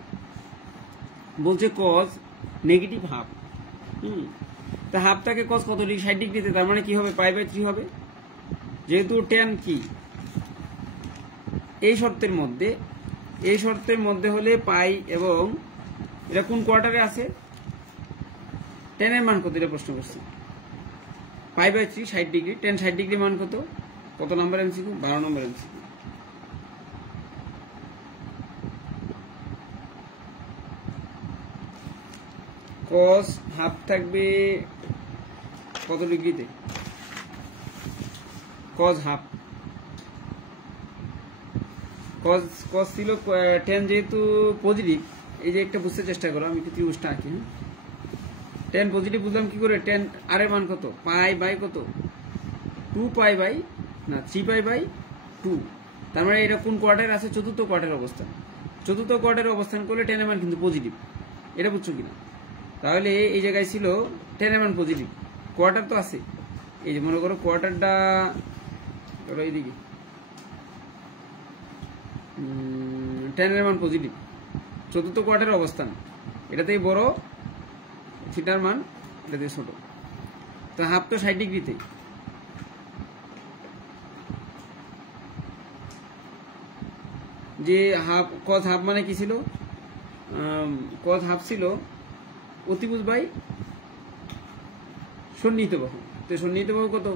বলছে cos নেগেটিভ হাফ। তা হাফটাকে cos কত ডিগ্রি, 60 ডিগ্রিতে, তার মানে কি হবে π/3 হবে। যেহেতু tan কি এই শর্তের মধ্যে হলে পাই, এবং এটা কোন কোয়ার্টারে আছে, tan এর মান কত এটা প্রশ্ন করছে, π/3 60 ডিগ্রি, tan 60 ডিগ্রি মান কত? কত নাম্বার এমসিকিউ? 12 নম্বর এমসিকিউ। cos হাফ থাকবে কত ডিগ্রিতে? cos হাফ cos ছিল tan যেহেতু পজিটিভ, এই যে একটা বুঝতে চেষ্টা করো, আমি একটু ত্রিভুজটা আঁকি। হ্যাঁ, tan পজিটিভ বুঝলাম কি করে? tan আর এর মান কত? π/, কত 2π/, না 3π/2। তার মানে এটা কোন কোয়ার্টারে আছে? চতুর্থ কোয়ার্টারে অবস্থান। চতুর্থ কোয়ার্টারে অবস্থান করলে tan এর মান কিন্তু পজিটিভ, এটা বুঝছো কিনা? তাহলে এই জায়গায় ছিল tan এর মান পজিটিভ, কোয়ার্টার তো আছে। এই যে মনে করো কোয়ার্টারটা এইদিকে, tan এর মান পজিটিভ, চতুর্থ কোয়ার্টারের অবস্থান, এটাতেই বড়, থিটার মান এটাতে ছোট। তো হাফ তো 60 ডিগ্রিতে, যে হাফ cos হাফ মানে কি ছিল? cos হাফ ছিল অতিভুজ বাই সন্নিহিত বাহু। তো সন্নিহিত বাহু কত?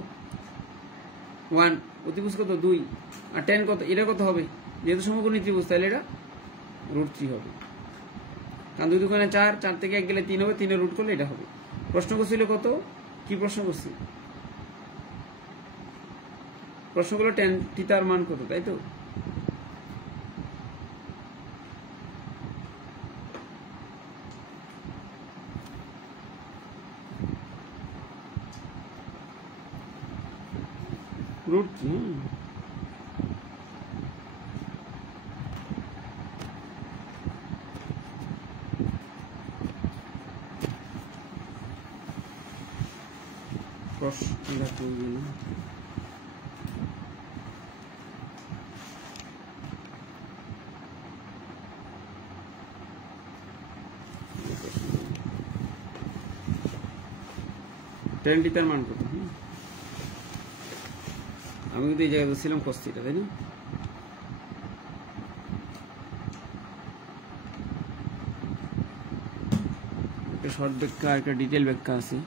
1, অতিভুজ কত? 2, আর tan কত? এটা কত হবে? যেহেতু সমকোণী ত্রিভুজ, তাহলে এটা √3 হবে, কারণ 2 দুগুণে 4, 4 থেকে 1 গেলে 3 হবে, 3 রুট করলে এটা হবে। প্রশ্ন করছিল কত? কি প্রশ্ন করছি? প্রশ্ন করলো tan থিটার মান কত, তাই তো? √3। tan থিটার মান কত? আমি কিন্তু এই জায়গায় বলছিলাম cos থিটা, তাই না? একটা শর্ট ব্যাখ্যা, একটা ডিটেল ব্যাখ্যা আছে।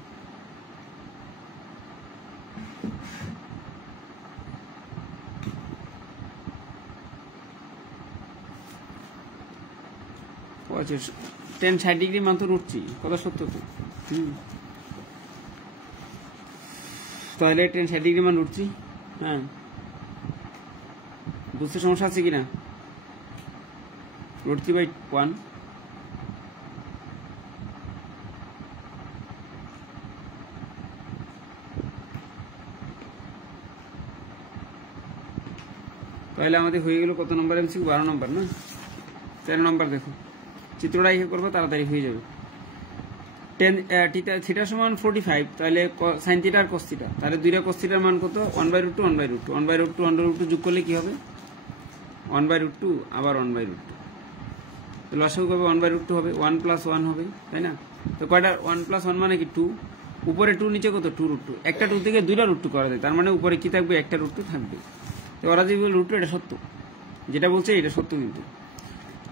tan 60 ডিগ্রি মান তো √3, কথা সত্য তো? তাহলে tan 60 ডিগ্রি মান √3। হ্যাঁ, বুঝতে সমস্যা আছে কিনা? √3/1। তাহলে আমাদের হয়ে গেল কত নম্বর এমসিকিউ? 12 নম্বর না? 13 নম্বর দেখো, চিত্রটা ইয়ে করবো, তাড়াতাড়ি হয়ে যাবে। tan থিটা সমান 45, তাহলে sin থিটা আর cos থিটা, তাহলে দুইটা cos থিটার মান কত? 1/√2, 1/√2, 1/√2, 1/√2 যোগ করলে কি হবে? 1/√2, আবার 1/√2, লসাগু করবে 1/√2 হবে, 1 + 1 হবে, তাই না? তো কয়টা 1 + 1 মানে কি 2, উপরে 2 নিচে কত? 2√2, একটা 2 থেকে দুইটা √2 করা যায়, তার মানে উপরে কি থাকবে? একটা √2 থাকবে। তো ওরা যে √2, এটা সত্য, যেটা বলছে এটা সত্য। কিন্তু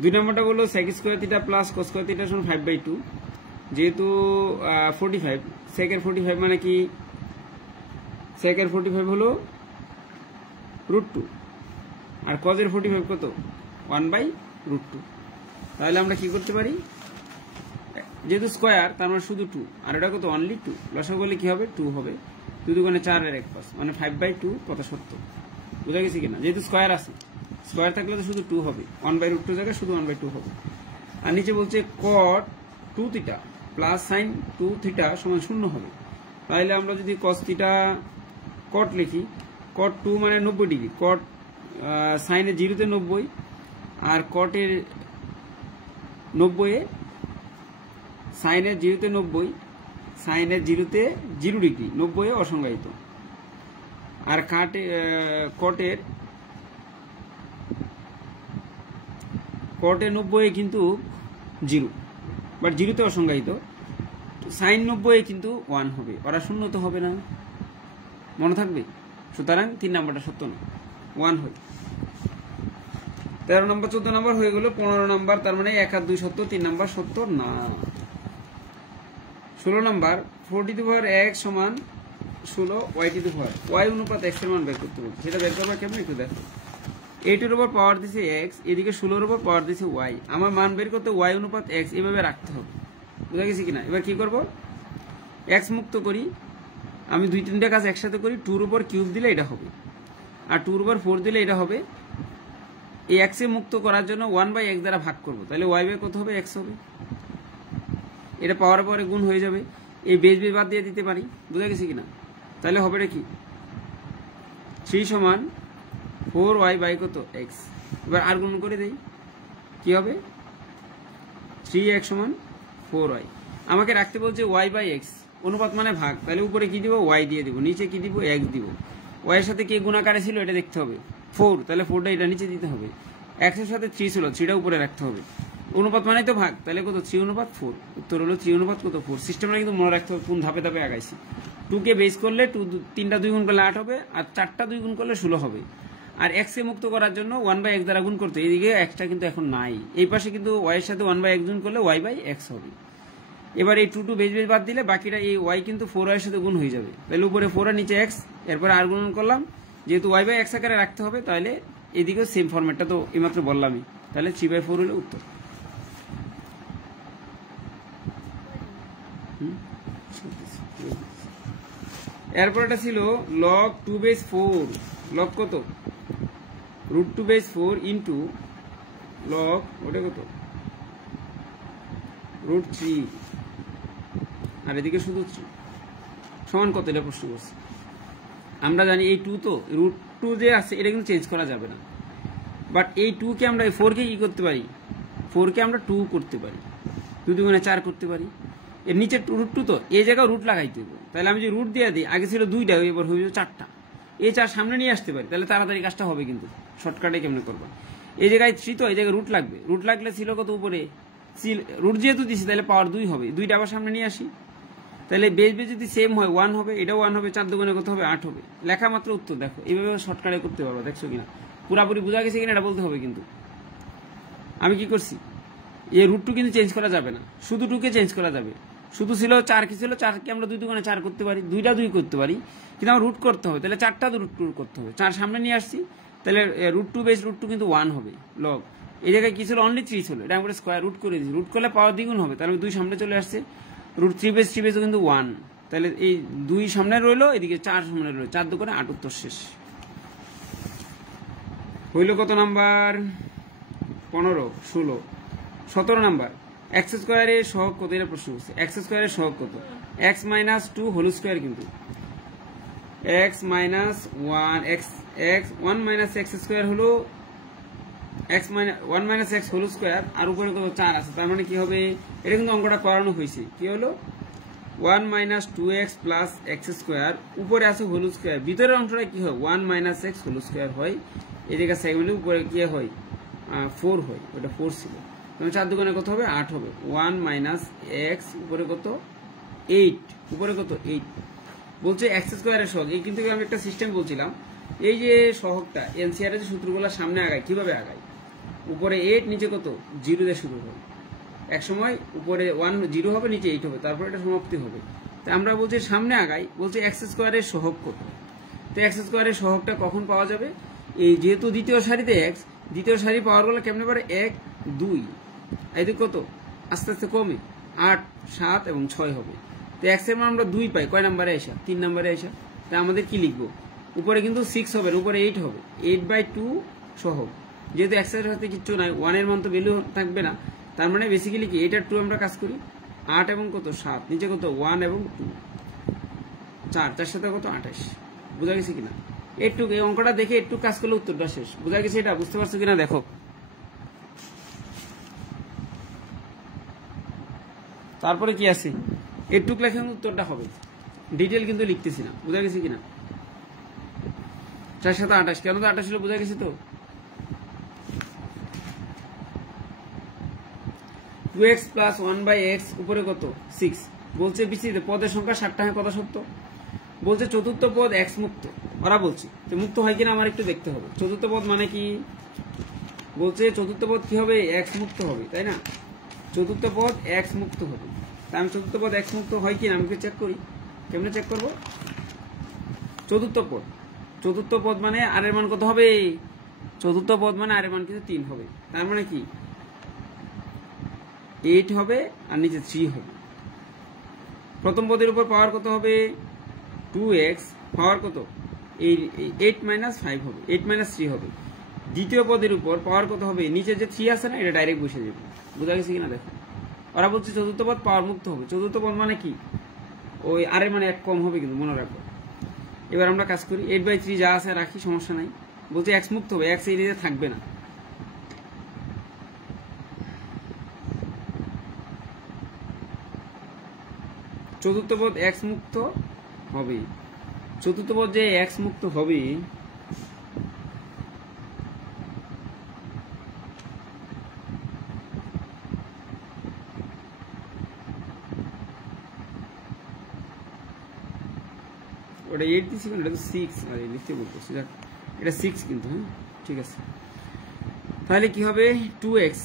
2 নম্বরটা বললো sec² theta plus cos² theta সমান 5/2, যেহেতু 45, sec এর 45 মানে কি? sec এর 45 হলো √2, আর cos এর 45 কত? 1/√2। তাহলে আমরা কি করতে পারি? যেহেতু স্কয়ার, তার মানে শুধু 2, আর এটা কত? অনলি 2, লসাগু করলে কি হবে? 2 হবে। 2 দুগুণে 4 এর 1 পাশ, মানে 5/2, কথা সত্য। বুঝা গেছে কিনা? যেহেতু স্কয়ার আছে, স্কয়ার থাকলে তো শুধু 2 হবে, 1/√2 জায়গায় শুধু 1/2 হবে। আর নিচে বলছে cot 2 theta plus sin 2 theta সমান 0 হবে। তাহলে আমরা যদি cos থিটা cot লিখি, cot 2 মানে 90 ডিগ্রি, cot sin এর 0 তে 90, আর cot এর 90 এ sin এর 0 তে 90, sin এর 0 তে 0 ডিগ্রি, 90 এ অসংজ্ঞায়িত, আর cot এর 90 এ কিন্তু 0, বাট 0 তে অসংজ্ঞায়িত। sin 90 এ কিন্তু 1 হবে, ওরা 0 তো হবে না, মনে থাকবে। সুতরাং 3 নম্বরটা সত্য না, 1 হয়। 13 নম্বর 14 নম্বর হয়ে গেল। 15 নম্বর, তার মানে 1 আর 2 সত্য, 3 নম্বর সত্য না। 16 নম্বর 4 টু দি পাওয়ার x সমান 16 y to the power y অনুপাত এক্স এর মান বের করতে বলছে, সেটা বের করবা কেমন একটু দেখো। 8 এর উপর পাওয়ার দিছে এক্স, এদিকে 16 এর উপর পাওয়ার দিছে ওয়াই, আমার মান বের করতে ওয়াই অনুপাত এক্স এভাবে রাখতে হবে, বুঝা গেছে কিনা। এবার কি করব, এক্স মুক্ত করি, আমি 2-3টা কাজ একসাথে করি। 2 এর উপর কিউব দিলে এটা হবে, আর 2 এর উপর 4 দিলে এটা হবে। এই এক্স এ মুক্ত করার জন্য 1/x দ্বারা ভাগ করব, তাহলে ওয়াই বাই কত হবে, এক্স হবে। এটা পাওয়ার পরে গুণ হয়ে যাবে, এই বেজ বেজ বাদ দিয়ে দিতে পারি, বুঝা গেছে কিনা। তাহলে হবে কি 3 সমান 4y বাই কত এক্স। এবার আর গুণ করে দেই, কি হবে 3x সমান 4y। আমাকে রাখতে বলছে y বাই এক্স, অনুপাত মানে ভাগ, তাহলে উপরে কি দিব, y দিয়ে দিব, নিচে কি দিব, x দিব। y এর সাথে কি গুণাকারে ছিল এটা দেখতে হবে, 4, তাহলে 4টা এটা নিচে দিতে হবে। x এর সাথে 3 ছিল, 3টা উপরে রাখতে হবে। অনুপাত মানে তো ভাগ, তাহলে কত 3 অনুপাত 4, উত্তর হলো 3 অনুপাত কত 4। সিস্টেমটা কিন্তু মনে রাখতে হবে কোন ধাপে ধাপে আগাইছি। 2 কে বেস করলে 3টা 2 গুণ করলে 8 হবে, আর 4টা 2 গুণ করলে 16 হবে। আর x কে মুক্ত করার জন্য 1/x দ্বারা গুণ করতে, এইদিকে xটা কিন্তু এখন নাই, এই পাশে কিন্তু y এর সাথে 1/x গুণ করলে y বাই x হবে। এবার এই 2 বেজ বেজ বাদ দিলে বাকিটা এই y কিন্তু 4y এর সাথে গুণ হয়ে যাবে, তাহলে উপরে 4 আর নিচে x, এরপরে আর গুণ করলাম, যেহেতু y বাই x আকারে রাখতে হবে, তাহলে এদিকেও সেম ফরম্যাটটা তো এইমাত্র বললামই, তাহলে 3/4 হলো উত্তর। এরপর এটা ছিল log 2/4, log কত √2/4 ইন্টু log ওটা কত √3, আর এদিকে শুধু 3 সমান কত, এটা প্রশ্ন করছে। আমরা জানি এই 2 তো √2 যে আছে এটা কিন্তু চেঞ্জ করা যাবে না, বাট এই 2 কে আমরা 4 কে কি করতে পারি, 4 কে আমরা 2 করতে পারি, 2 2 4 করতে পারি। এর নিচে √2 তো এই জায়গায় রুট লাগাইতে হবে, তাহলে আমি যে রুট দিয়ে দিই, আগে ছিল 2টা, এবার হয়ে যাবে 4টা, এই 4 সামনে নিয়ে আসতে পারি, তাহলে তাড়াতাড়ি কাজটা হবে। কিন্তু শর্টকাটে কেমনে করবা, এই জায়গায় 3 তো এই জায়গায় রুট লাগবে, রুট লাগলে ছিল কত উপরে, রুট যেহেতু দিছি তাহলে পাওয়ার 2 হবে, 2টা আবার সামনে নিয়ে আসি, তাহলে বেজ বেজ যদি সেম হয় 1 হবে, এটাও 1 হবে, 4 দুগুণে কত হবে 8 হবে। লেখা মাত্র উত্তর, দেখো এইভাবে শর্টকাটে করতে পারবো, দেখছো কিনা পুরাপুরি বোঝা গেছে কিনা এটা বলতে হবে। কিন্তু আমি কি করছি, এই √2 কিন্তু চেঞ্জ করা যাবে না, শুধু 2 কে চেঞ্জ করা যাবে। শুধু ছিল 4, কি ছিল 4 কে আমরা 2 দুগুণে 4 করতে পারি, 2টা 2 করতে পারি, কিন্তু আমার রুট করতে হবে, তাহলে 4টা √2 করতে হবে। 4 সামনে নিয়ে আসছি, তাহলে √2/√2 কিন্তু 1 হবে লগ। এই জায়গায় কি ছিল, অনলি 3 ছিল, এটা আমরা স্কয়ার রুট করে দিই, রুট করলে পাওয়ার দ্বিগুণ হবে, তাহলে 2 সামনে চলে আসছে, √3/3 কিন্তু 1, তাহলে এই 2 সামনে রইলো, এদিকে 4 সামনে রইলো, 4 2 করে 8, উত্তর শেষ। হইল কত নাম্বার, 15, 16, 17 নাম্বার। এক্স স্কোয়ারের সহগ কত, এটা প্রশ্ন করছে। এক্স স্কোয়ারের সহগ কত, x - 2 হোল স্কোয়ার, কিন্তু x - 1 - x স্কোয়ার হলো x - 1 - x হোল স্কোয়ার, আর উপরে কত 4 আছে, তার মানে কি হবে, এটা কিন্তু অঙ্কটা করানো হয়েছে, কি হলো 1 - 2x প্লাস x স্কোয়ার, উপরে আছে হোল স্কোয়ার, ভিতরের অংশটা কি হয় 1 - x হোল স্কোয়ার হয়, এদিকে সেগমেন্টের উপরে কি হয় 4 হয়, ওটা 4 ছিল, 4 দুগুণে কত হবে 8 হবে, 1 - x উপরে কত 8, উপরে কত 8 বলছে এক্স স্কোয়ারের সহগ। এই কিন্তু আমি একটা সিস্টেম বলছিলাম, এই যে সহগটা এনসিআর এর যে সূত্রগুলো সামনে আগায়, কিভাবে আগায়, উপরে 8 নিচে কত 0 দিয়ে শুরু হয়, এক সময় উপরে 1 0 হবে, নিচে 8 হবে, তারপর এটা সমাপ্তি হবে। তাই আমরা বলছি সামনে আগাই, বলছি এক্স স্কোয়ারের সহগ কত। তো এক্স স্কোয়ারের সহগটা কখন পাওয়া যাবে, এই যেহেতু দ্বিতীয় সারিতে এক্স, দ্বিতীয় সারি পাওয়ার গুলো কেমনে পারে 1 2, এদিকে কত আস্তে আস্তে কমে 8 7 এবং 6 হবে। তো এক্স এর মান আমরা 2 পাই, কয় নাম্বারে আসা 3 নাম্বারে আসা, তাই আমাদের কি লিখবো, উপরে কিন্তু 6 হবে, উপরে 8 হবে, 8/2 সহগ, যেহেতু এক্স এর সাথে কিছু নাই, 1 এর মান তো ভ্যালু থাকবে না, তার মানে বেসিক্যালি কি 8 আর 2 আমরা কাজ করি, 8 এবং কত 7, নিচে কত 1 এবং 2, 4 4 সাথে কত 28, বোঝা গেছে কিনা। একটু এই অঙ্কটা দেখে একটু কাজ করলে উত্তরটা শেষ, বোঝা গেছে, এটা বুঝতে পারছো কিনা দেখো। তারপরে কি আছে, একটু লেখে উত্তরটা হবে, ডিটেল কিন্তু লিখতেছি না, বোঝা গেছে কিনা। 4 সাথে 28, কেন তো 28 ছিল, বোঝা গেছে তো। 2x প্লাস 1/x উপরে কত 6, বলছে বিচিত্র পদের সংখ্যা 7টা, হয় কথা সত্য। বলছে চতুর্থ পদ x মুক্ত, ওরা বলছে তো মুক্ত হয় কিনা আমার একটু দেখতে হবে। চতুর্থ পদ মানে কি, বলছে চতুর্থ পদ কি হবে, x মুক্ত হবে, তাই না, চতুর্থ পদ x মুক্ত হবে। তা আমি চতুর্থ পদ x মুক্ত হয় কিনা আমি চেক করি, কেমনে চেক করবো, চতুর্থ পদ মানে আর এর মান কত হবে? চতুর্থ পদ মানে আর এর মান কিন্তু 3 হবে। তার মানে কি 8 হবে আর নিচে 3 হবে। প্রথম পদের উপর পাওয়ার কত হবে? 2x, পাওয়ার কত? 8 - 5 হবে, 8 - 3 হবে। দ্বিতীয় পদের উপর পাওয়ার কত হবে? নিচে যে 3 আছে না, এটা ডাইরেক্ট বসে যাবে। বোঝা গেছে কিনা দেখো। ওরা বলছে চতুর্থ পদ পাওয়ার মুক্ত হবে। চতুর্থ পদ মানে কি? ওই আর এর মানে 1 কম হবে, কিন্তু মনে রাখো। এবার আমরা কাজ করি, 8/3 যা আছে রাখি, সমস্যা নাই। বলছে x মুক্ত হবে, x এই দিকে থাকবে না। চতুর্থ পদ x মুক্ত হবে। চতুর্থ পদ যে x মুক্ত হবে, ওটা 8 দিচ্ছি, এটা তো 6, আর লিখতে বলতেছি, এটা 6 কিন্তু। হ্যাঁ, ঠিক আছে। তাহলে কি হবে? 2x,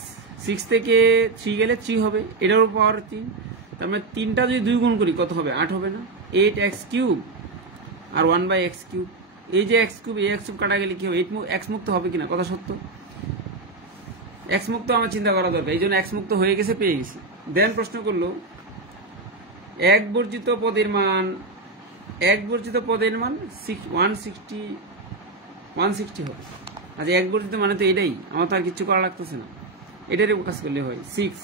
6 থেকে 3 গেলে 3 হবে, এটারও পাওয়ার 3। তার মানে 3টা যদি 2 গুণ করি কত হবে? 8 হবে না? 8x³ আর 1/x³। এই যে x³ এই x³ কাটা গেলে কি হবে? x মুক্ত হবে কিনা? কথা সত্য। x মুক্ত আমার চিন্তা করা দরকার, এই জন্য x মুক্ত হয়ে গেছে, পেয়ে গেছি। দেন প্রশ্ন করলো 1 বর্জিত পদের মান 160 হবে। আচ্ছা, 1 বর্জিত মানে তো এটাই, আমার তো আর কিছু করা লাগতেছে না, এটারই কাজ করলে হয়। 6,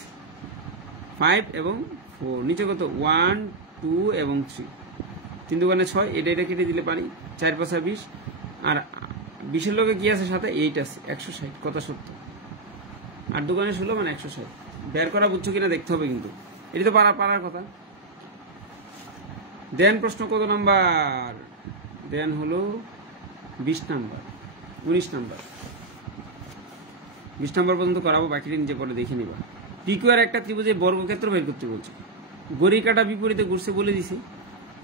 5 এবং 4, নিচে কত? 1, 2 এবং 3, 3 দোকানে 6, এটা কেটে দিলে পারি, 4 × 5 = 20, আর 20-এর লোকে কি আছে সাথে? 8 আছে, 160। কথা সত্য। 8 দোকানে 16 মানে 160। বের করা বুঝছো কিনা দেখতে হবে, কিন্তু এটা তো পারার কথা। দেন প্রশ্ন কত নাম্বার? দেন হলো 20 নাম্বার, 19 নাম্বার। 20 নাম্বার পর্যন্ত করাবো, বাকিটা নিজে পরে দেখে নিবা। পিকিউআর একটা ত্রিভুজের বর্গক্ষেত্র বের করতে বলছে। গড়ি কাটা বিপরীতে ঘুরছে বলে দিছি।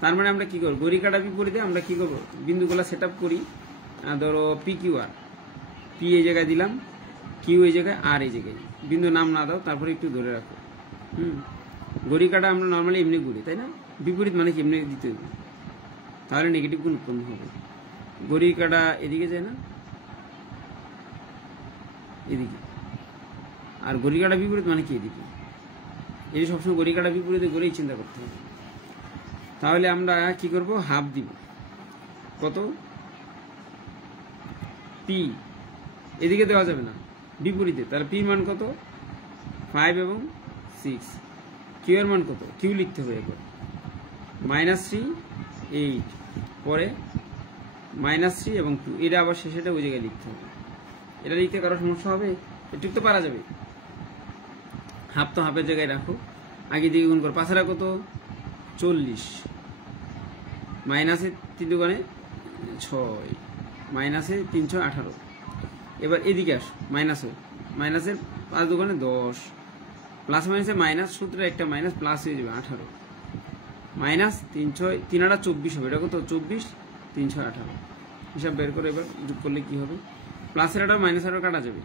তার মানে আমরা কি করবো? গড়ি কাটা বিপরীতে আমরা কি করবো? বিন্দুগুলো সেট আপ করি। ধরো পিকিউআর, পি এই জায়গায় দিলাম, কিউ এই জায়গায়, আর এই জায়গায়। বিন্দু নাম না দাও, তারপরে একটু ধরে রাখো। গড়ি কাটা আমরা নর্মালি এমনি ঘুরি, তাই না? বিপরীত মানে কি? এমনি দিতে হবে, তাহলে নেগেটিভ গুণ উৎপন্ন হবে। গড়ি কাটা এদিকে যায় না, এদিকে। আর গড়ি কাটা বিপরীত মানে কি? এদিকে। এই সবসময় গড়ি কাটা বিপরীতে গড়েই চিন্তা করতে হবে। তাহলে আমরা কি করব? হাফ দিব। কত? পি এদিকে দেওয়া যাবে না, বিপরীতে। তাহলে পি মান কত? 5 এবং 6। কিউ এর মান কত? কিউ লিখতে হবে একবার, -3, 8, পরে -3 এবং 2, এটা আবার শেষেটা ওই জায়গায় লিখতে হবে। এটা লিখতে কারো সমস্যা হবে? এটুক তো পারা যাবে। হাফ তো হাফের জায়গায় রাখো, আগে দিকে গুণ করো। 5 কত? 40, মাইনাসে 3 দোকানে 6, মাইনাসে 3 × 18। এবার এদিকে আসো, মাইনাসের 5 দোকানে 10, প্লাস মাইনাসে মাইনাস, সূত্রে একটা মাইনাস, প্লাস হয়ে যাবে 18, মাইনাস 3 × 3 = 24 হবে। এটা কত? 24, 3 × 18। হিসাব বের করে এবার যোগ করলে কি হবে? প্লাসের একটা মাইনাসের একটা কাটা যাবে।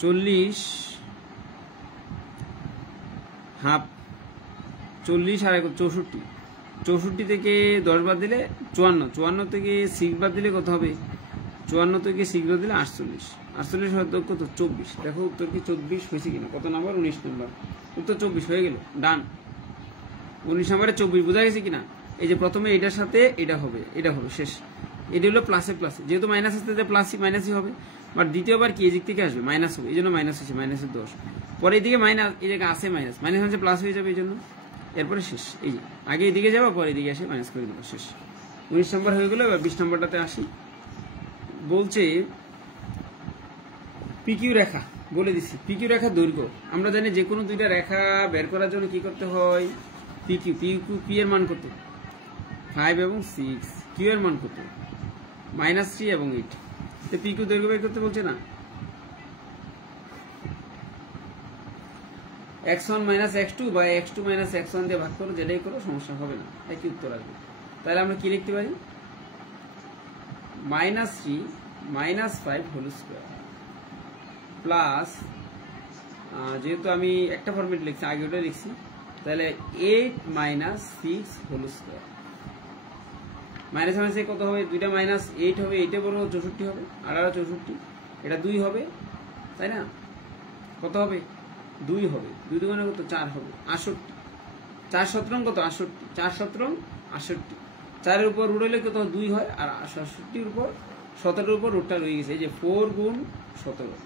40 হাফ, 40 আর 64, 64 থেকে 10 বাদ দিলে 54, 54 থেকে 6 বাদ দিলে কত হবে? 54 থেকে 6 বাদ দিলে 48, 48 হয়তো কত? 24। দেখো উত্তর কি 24 হয়েছে কিনা? কত নাম্বার? 19 নাম্বার। উত্তর 24 হয়ে গেল, ডান। 19 নাম্বারে 24, বোঝা গেছে কিনা? এই যে প্রথমে এটার সাথে এটা হবে, শেষ। এটা হলো প্লাসে প্লাসে, যেহেতু মাইনাস আসতে প্লাসই মাইনাসই হবে। বাট দ্বিতীয়বার কি এদিক থেকে আসবে? মাইনাস হবে, এই জন্য মাইনাস হয়েছে, -10। পরে এদিকে মাইনাস, এই জায়গায় আসে মাইনাস, মাইনাস প্লাস হয়ে যাবে, এই জন্য। এরপরে শেষ। এই যে আগে এদিকে যাবো, পরে এদিকে আসে মাইনাস করে দেবো, শেষ। 19 নম্বর হয়ে গেল। এবার 20 নম্বরটাতে আসি। বলছে পিকিউ রেখা, বলে দিচ্ছি পিকিউ রেখার দৈর্ঘ্য। আমরা জানি যে কোনো দুইটা রেখা বের করার জন্য কি করতে হয়? পিকিউ, পি এর মান কত? 5 এবং 6। কিউ এর মান কত? -3 এবং 8। তো পিকিউ দৈর্ঘ্য বের করতে বলছে না? x1 - x2 বা x2 - x1 দিয়ে ভাগ করো, যেটাই করো সমস্যা হবে না, একই উত্তর আসবে। তাহলে আমরা কি লিখতে পারি? -3 - 5 হোল স্কয়ার প্লাস, যেহেতু আমি একটা ফরম্যাট লিখছি, আগে ওটা লিখছি, তাহলে 8 - 6 হোল স্কয়ার। মাইনাস মাইনাসে কত হবে, 2টা মাইনাস 8 হবে, 8 বড় 64 হবে, 18 64, এটা 2 হবে, তাই না? কত হবে, 2 হবে, 2 দুগুণে কত, 4 হবে, 68, 4 17 কত, 68, 4 17 68, 4 এর উপর রুট হলে কত 2 হয়, আর 68 এর উপর 17 এর উপর রুটটা রয়ে গেছে, এই যে 4 গুণ 17,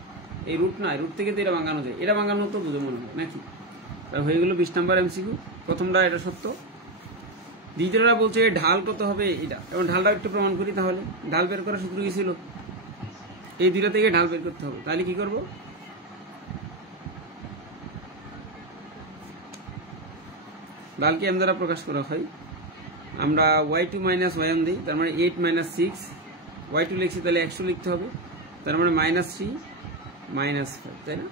এই রুট না, রুট থেকে তো এটা ভাঙানো যায়, এটা ভাঙানো তো বুঝে মনে হয় নাকি? হয়ে গেল 20 নাম্বার এমসিকিউ। প্রথমটা এটা সত্য। দ্বিতীয়টা বলছে ঢাল কত হবে এটা, এবং ঢালটা একটু প্রমাণ করি। তাহলে ঢাল বের করার সূত্র কি ছিল, এই দুইটা থেকে ঢাল বের করতে হবে। তাহলে কি করব, ঢালকে এম দ্বারা প্রকাশ করা হয়, আমরা y2 মাইনাস y1 দিই, তার মানে 8 মাইনাস 6, y2 লিখছি তাহলে 100 লিখতে হবে, তার মানে -3 -5, তাই না?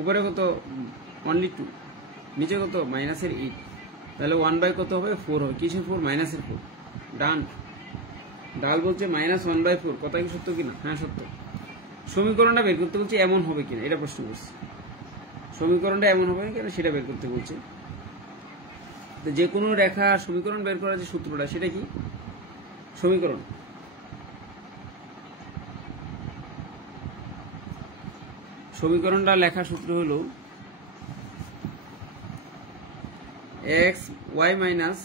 উপরে কত, অনলি 2, নিচে কত, মাইনাসের 8, তাহলে 1/, কত হবে, 4 হবে। কিসের 4, মাইনাসের 4। ডান। ডাল বলছে -1/4, কথা কি সত্য কিনা? হ্যাঁ সত্য। সমীকরণটা বের করতে বলছে এমন হবে কিনা, এটা প্রশ্ন করছে। সমীকরণটা এমন হবে কিনা সেটা বের করতে বলছে। যে কোনো রেখা সমীকরণ বের করার যে সূত্রটা, সেটা কি, সমীকরণটা লেখার সূত্র হলো y মাইনাস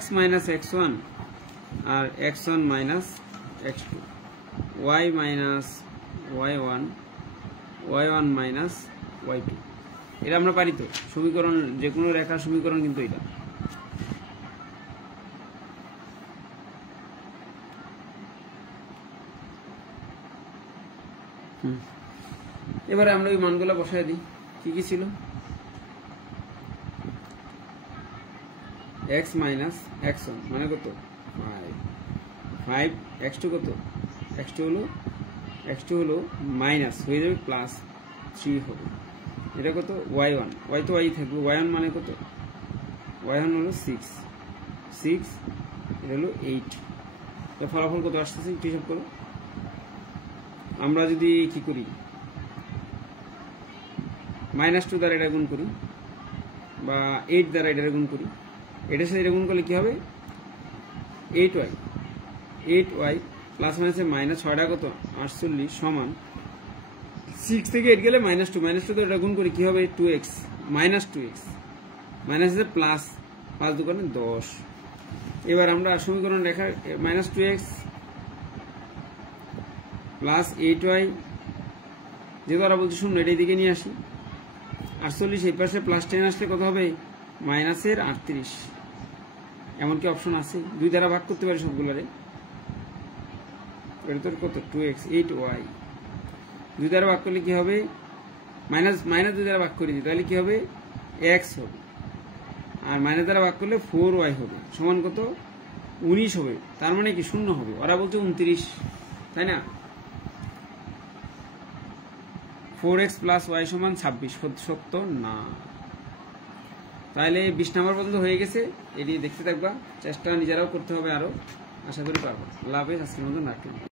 x1 আর x1 minus x2, y minus y1 minus y2। এটা আমরা পারি তো, সমীকরণ যে কোনো রেখার সমীকরণ কিন্তু এটা। এবারে আমরা ওই মানগুলো বসায় দিই। কি কি ছিল, x মাইনাস x1 মানে কত, 5, x2 কত, x2 হলো মাইনাস হয়ে যাবে +3 হবে, এটা কত, y1, y তো y থাকবে, y1 মানে কত, y1 হলো 6, এটা হলো 8। তো ফলাফল কত আসতেছে একটু হিসাব করো। আমরা যদি কি করি, -2 দ্বারা এটা গুণ করি, বা 8 দ্বারা এটা গুণ করি, এটার সাথে এটা গুণ করলে কি হবে, 8y প্লাস মাইনাসে -6টা কত, 48 সমান 6 থেকে 8 গেলে -2 তো এটা গুণ করি কি হবে, 2x, -2x, মাইনাস প্লাস 5 দুগুণে 10। এবার আমরা সমীকরণ রেখা -2x প্লাস 8y, যেহেতু আমরা বলছি শূন্য, এটা দিকে নিয়ে আসি, 48 এই পাশে +10 আসলে কত হবে, -38। এমনকি অপশন আছে 2 দ্বারা ভাগ করতে পারি সবগুলোরে, এটা তোর কত, 2x, 8y, 2 দ্বারা ভাগ করলে কি হবে, -2 দ্বারা ভাগ করে দিই, তাহলে কি হবে, x হবে, আর মাইনাস দ্বারা ভাগ করলে 4y হবে, সমান কত, 19 হবে। তার মানে কি, 0 হবে। ওরা বলছে 29, তাই না? 4x প্লাস y সমান 26, সত্য না। তাহলে 20 নাম্বার পর্যন্ত হয়ে গেছে। এটি দেখতে থাকবা, চেষ্টা নিজেরাও করতে হবে আরো, আশা করি পারবো। আল্লাহ হাফেজ, আজকের মতো রাখলাম।